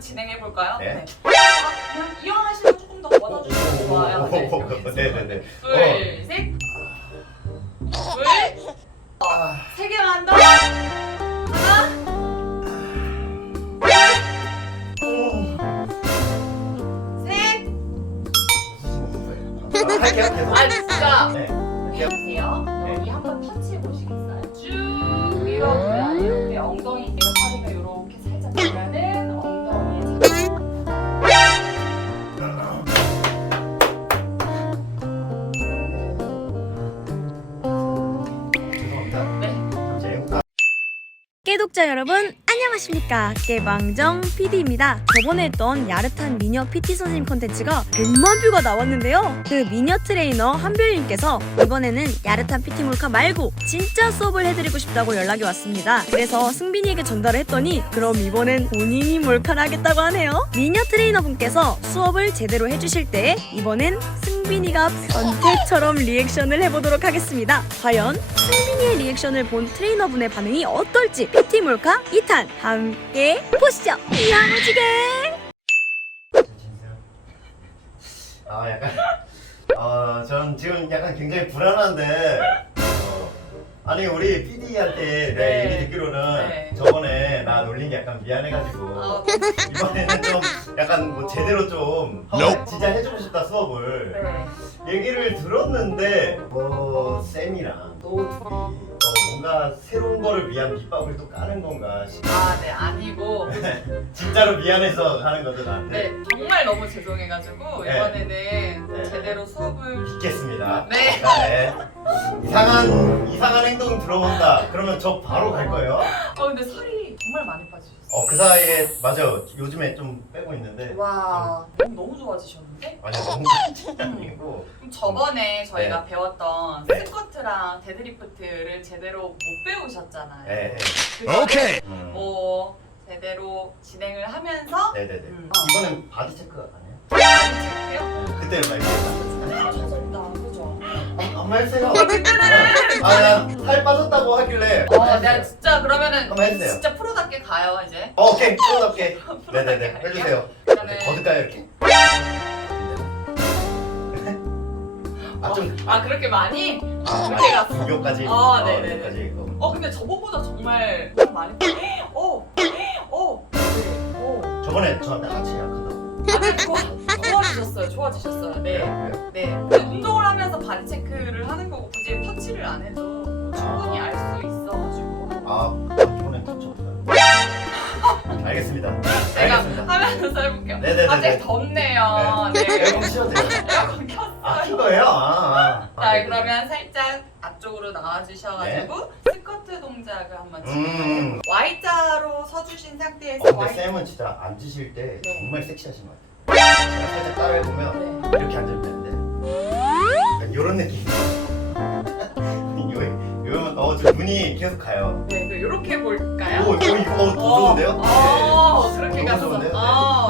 진행해 볼까요? 네. 그냥 이완하시고 조금 더 걷어주시면 좋아요. 네. 네네네. 둘, 셋. 둘. 세 개만 더. 하나. 셋. 할게요. 계속. 아 진짜. 네. 해보세요. 네. 여기 한번 터치해 보시겠어요? 쭉 밀어줘야 이렇게 엉덩이 허리가 이렇게 살짝 보면은 엉덩이에 죄송합니다. 네. 잠시만요. 깨독자 여러분 안녕하십니까, 깨방정 PD입니다. 저번에 했던 야릇한 미녀 PT 선생님 콘텐츠가 100만 뷰가 나왔는데요. 그 미녀 트레이너 한별님께서 이번에는 야릇한 PT 몰카 말고 진짜 수업을 해드리고 싶다고 연락이 왔습니다. 그래서 승빈이에게 전달을 했더니 그럼 이번엔 본인이 몰카를 하겠다고 하네요. 미녀 트레이너분께서 수업을 제대로 해주실 때 이번엔 승빈이가 변태처럼 리액션을 해보도록 하겠습니다. 과연 승빈이의 리액션을 본 트레이너분의 반응이 어떨지 PT 몰카 2탄 함께 보시죠. 야무지게. 약간 전 지금 약간 굉장히 불안한데 아니 우리 PD한테 내가 네. 얘기 듣기로는 네. 저번에 나 놀린 게 약간 미안해가지고 이번에는 좀 약간 뭐 제대로 좀 진짜 해주고 싶다 수업을 네. 얘기를 들었는데 쌤이랑 또 둘이 뭔가 새로운 거를 위한 밑밥을 또 까는 건가 싶어. 아, 네, 아니고. 진짜로 미안해서 하는 거죠 나한테. 네, 정말 너무 죄송해가지고 네. 이번에는 네. 제대로 수업을. 믿겠습니다. 네. 네. 이상한 행동 들어온다. 그러면 저 바로 갈 거예요. 근데 살이 정말 많이 빠지셨어요. 그 사이에 맞아. 요즘에 좀 빼고 있는데. 와, 너무 좋아지셨는데? 아니 너무 아니고. 그럼 저번에 저희가 네. 배웠던 네. 스쿼트랑 데드리프트를 제대로 못 배우셨잖아요. 네. 오케이. 음. 뭐 제대로 진행을 하면서 네네네. 이번엔 바디 체크 아니에요? 많이 체크요? 그때 말했어요. 하셨다, 그죠? 한번 해주세요. 살 빠졌다고 하길래. 내가 진짜 그러면은 한번 해주세요. 진짜 프로답게 가요 이제. 오케이. 프로답게. 프로답게 네네네. 갈게요. 해주세요. 그러면 거둘까요 이렇게? 그렇게 많이? 많이 그렇게 갔어. 9교까지. 네네네. 9교까지. 근데 저번보다 정말 많이 네. 저번에 저한테 하체 약하다고. 좋아지셨어요. 네. 그래요? 네. 근데 운동을 하면서 바디 체크를 하는 거고 굳이 터치를 안 해도 충분히 알 수 있어가지고. 이번엔 터치 없어요. 알겠습니다. 제가 알겠습니다. 하면서 해볼게요. 네네네. 갑자기 덥네요. 네. 에어컨 쉬어도 돼요. 에어컨 켰어요. 킨 거예요? 자, 그러면 살짝 앞쪽으로 나와주셔가지고 스쿼트 동작을 한번 진행해볼게요. Y자로 서주신 상태에서 근데 Y. 쌤은 진짜 앉으실 때 네. 정말 섹시하신 것 같아요. 제가 살짝 따라해보면 네. 이렇게 앉으면 되는데 약간 이런 느낌. 이러면 저 눈이 계속 가요. 네, 이렇게 볼까요? 이거 좋은데요? 그렇게 너무 가서. 좋은데요?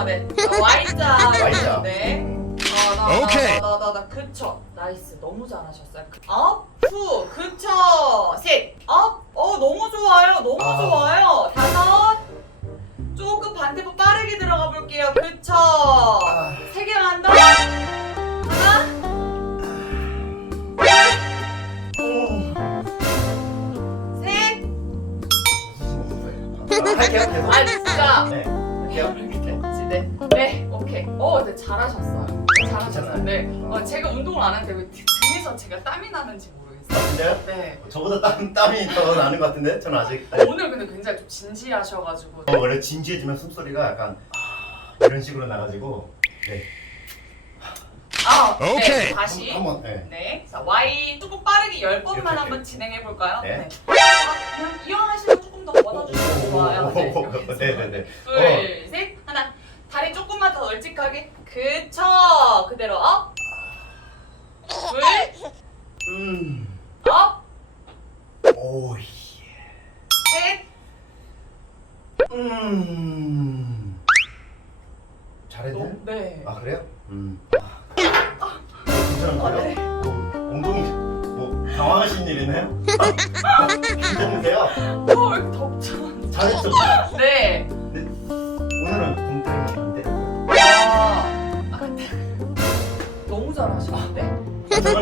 네. 자, Y자. Y자. 네. 오케이. 그쵸. 나이스. 너무 잘하셨어요. 업, 후, 그쵸. 셋, 업. 너무 좋아요. 너무 좋아요. 다섯. 조금 반대쪽 빠르게 들어가 볼게요. 그쵸. 세 개만 더. 하나. 셋. 할게요. 계속. 진짜. 네. 할게요. 네, 오케이. 네, 잘하셨어요. 잘하셨어요. 네. 제가 운동을 안 하는데 왜 등에서 제가 땀이 나는지 모르겠어요. 진짜요? 네. 저보다 땀이 더 나는 것 같은데? 저는 아직 오늘 근데 굉장히 좀 진지하셔가지고. 원래 진지해지면 숨소리가 약간 이런 식으로 나가지고 네. 오케이. 네, 다시. 한번 네. 네. 자, Y 조금 빠르게 10번만 이렇게, 한번 이렇게. 진행해 볼까요? 네. 그냥 이완하시고 조금 더 걷어주시면 좋아요. 네. 네네네. 둘, 셋, 하나. 다리 조금만 더 널찍하게. 그쵸. 그대로 업. 둘, 업. 오. 셋. 잘했네. 네. 그래요? 괜찮은가요? 네. 엉덩이 당황하신 일 있나요? 괜찮으세요? 왜 이렇게 덥죠? 잘했죠? 네. 오늘은 굶뜨는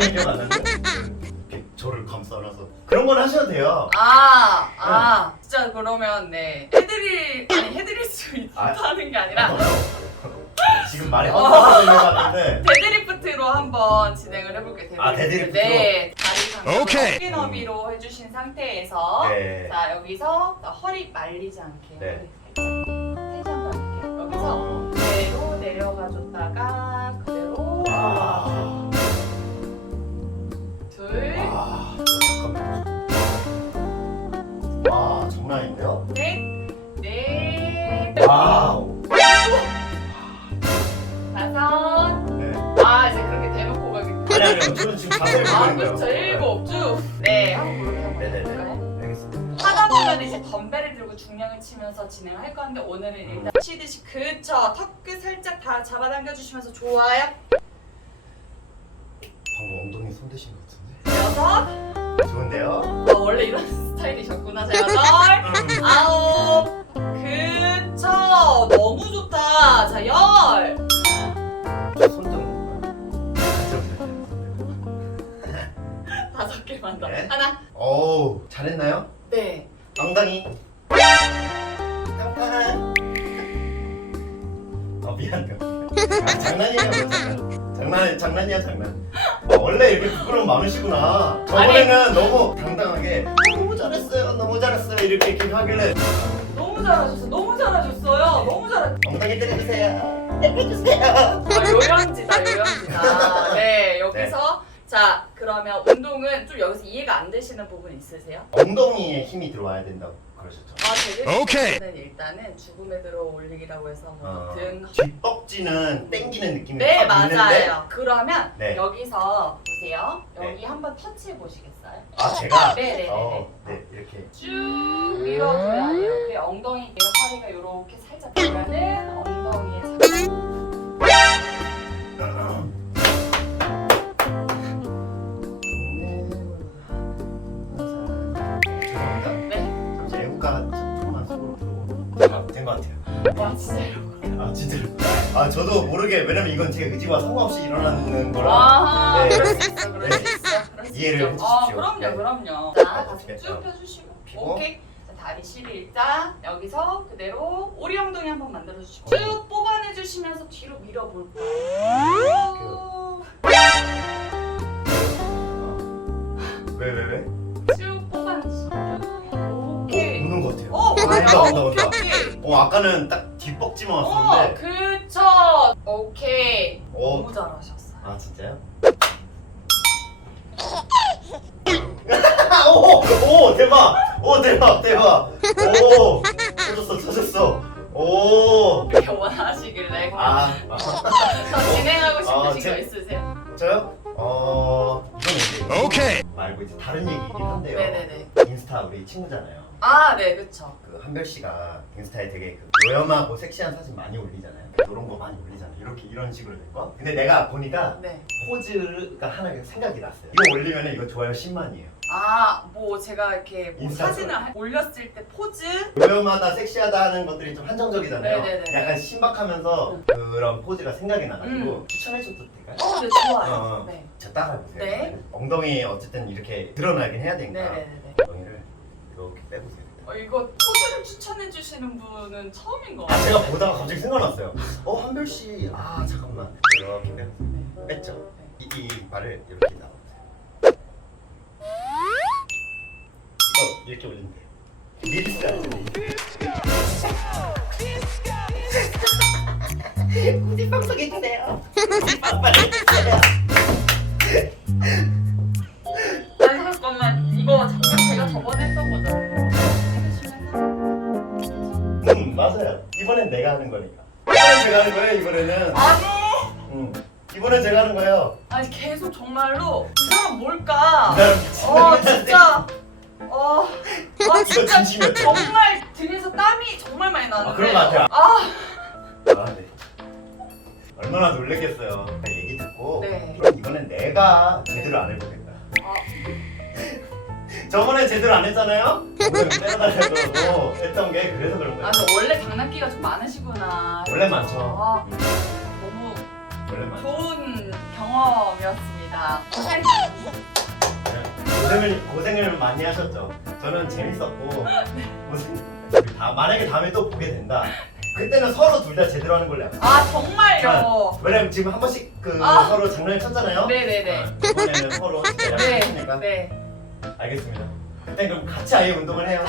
엉덩이 기억 안 나는데 이렇게 저를 감싸놔서 그런 건 하셔도 돼요. 진짜 그러면 네 해드릴 수 있다는 게 아니라 지금 말이 헛헛해진 것 같은데 데드리프트로 한번 진행을 해볼게요. 데드리프트로? 네, 다리 강도 오케이. 어깨 너비로 해주신 상태에서 네. 자 여기서 허리 말리지 않게 네. 허리 살짝 텐션 받을게요. 여기서 그대로 내려가 줬다가 그대로 올라가. 둘, 잠깐만. 와 장난 아닌데요? 넷, 와우. 다섯. 네. 이제 그렇게 대놓고 가겠다. 아니요 저는 지금 자세히 보고 있는 거예요. 그렇죠. 일곱 쭉. 네, 한번 그렇게 한번 네네네. 해볼까요? 알겠습니다. 하다 보면 이제 덤벨을 들고 중량을 치면서 진행할 건데 오늘은 일단 치듯이 그쵸. 턱끝 살짝 다 잡아당겨 주시면서 좋아요. 방금 엉덩이 손 대신 것 같은데. 여섯. 좋은데요? 원래 이런 스타일이셨구나. 자 여덟. 아홉. 그쵸. 너무 좋다. 자 열. 손등. 다섯 개만 더. 네. 하나. 어우 잘했나요? 네. 엉덩이. 깡깡. 미안해요. 장난이에요. 장난이야 장난. 원래 이렇게 부끄러움 많으시구나. 저번에는 너무 당당하게 너무 잘했어요 이렇게 하길래 너무 잘하셨어. 너무 잘하셨어요. 너무 잘하. 엉덩이 때려주세요. 요령지다. 네 여기서 자 그러면 운동은 좀 여기서 이해가 안 되시는 부분 있으세요? 엉덩이에 힘이 들어와야 된다고 그러셨죠? 오케이. 데드리프트는 일단은 죽음에 들어 올리기라고 해서 등 뒷벅지는 땡기는 느낌이 네 딱 있는데 맞아요. 그러면 네. 여기서 보세요. 여기 네. 한번 터치해 보시겠어요? 제가? 네네네. 네 이렇게 쭉 밀어줘야 돼요. 그 엉덩이 허리가 이렇게 살짝 들면은 엉덩이에 살짝 죄송합니다. 네. 잠시 애국가 조금만 속으로 들어오고 된것 같아요. 와 진짜 이러고. 진짜로. 저도 모르게 왜냐면 이건 제 의지와 상관없이 일어나는 거라 와 네. 그럴 수 있어. 그럴 수 있어. 이해를 해주십시오. 그럼요 네. 그럼요. 자 가슴 어떻게? 쭉 펴주시고. 펴고. 오케이. 자, 다리 실이 일자 여기서 그대로 오리 엉덩이 한번 만들어 주시고 쭉 뽑아내 주시면서 뒤로 밀어볼 거예요. 왜? 쭉 뽑아내주시고 오케이. 우는 것 같아요. 와요. 온다. 오케이. 아까는 딱 뒷벅지만 왔었는데. 그쵸. 오케이. 너무 잘하셨어요. 진짜요? 오 대박. 터졌어. 이렇게 원하시길래 더 진행하고 싶으신 거 있으세요? 저요? 이건 이제 오케이. 말고 이제 다른 얘기이긴 한데요. 네네네. 인스타 우리 친구잖아요. 네 그쵸. 그 한별 씨가 인스타에 되게 요염하고 섹시한 사진 많이 올리잖아요. 이런 거 많이 올리잖아요. 이런 식으로 될 거. 근데 내가 보니까 네. 포즈가 하나 생각이 났어요. 이거 올리면 이거 좋아요 10만이에요. 뭐 제가 이렇게 인스타 사진을 올렸을 때 포즈? 요염하다 섹시하다 하는 것들이 좀 한정적이잖아요. 네네네. 약간 신박하면서 그런 포즈가 생각이 나가지고 추천해줘도 될까요? 네 좋아요. 어. 네. 자 따라해보세요. 네. 엉덩이 어쨌든 이렇게 드러나긴 해야 되니까 네네네. 엉덩이를 이렇게 빼보세요. 이거 포즈를 추천해 주시는 분은 처음인 것 같아요. 제가 보다가 갑자기 생각났어요. 한별 씨, 잠깐만 이렇게 빼보세요. 네. 뺐죠? 네. 이 발을 이렇게 나와보세요. 이렇게 올리면 돼요. 릴스 알죠? 굳이 방송해 주세요. 빨리 해주세요. 잠깐만 이거 잠깐 제가 저번에 했던 거잖아요. 맞아요. 이번엔 내가 하는 거니까. 이번엔 제가 하는 거예요. 이번에는. 아니. 이번엔 제가 하는 거예요. 아니 계속 정말로 이 사람 뭘까? 이 사람 진짜. 진짜 진심이었죠? 정말 등에서 땀이 정말 많이 나는데. 그런 것 같아요. 네. 얼마나 놀랬겠어요. 얘기 듣고. 네. 그럼 이번엔 내가 제대로 안 해보겠다. 저번에 제대로 안 했잖아요? 오늘 빼어달라고 했던 게 그래서 그런 거예요. 저 원래 장난기가 좀 많으시구나. 원래 많죠. 너무 오랜만에. 좋은 경험이었습니다. 고생을 많이 하셨죠. 저는 재밌었고 만약에 다음에 또 보게 된다. 그때는 서로 둘 다 제대로 하는 걸로 약속. 아 정말요? 왜냐면 지금 한 번씩 아. 서로 장난을 쳤잖아요. 네네네. 이번에는 서로 진짜 네. 약속했으니까. 네. 알겠습니다. 그때 그럼 같이 아예 운동을 해요.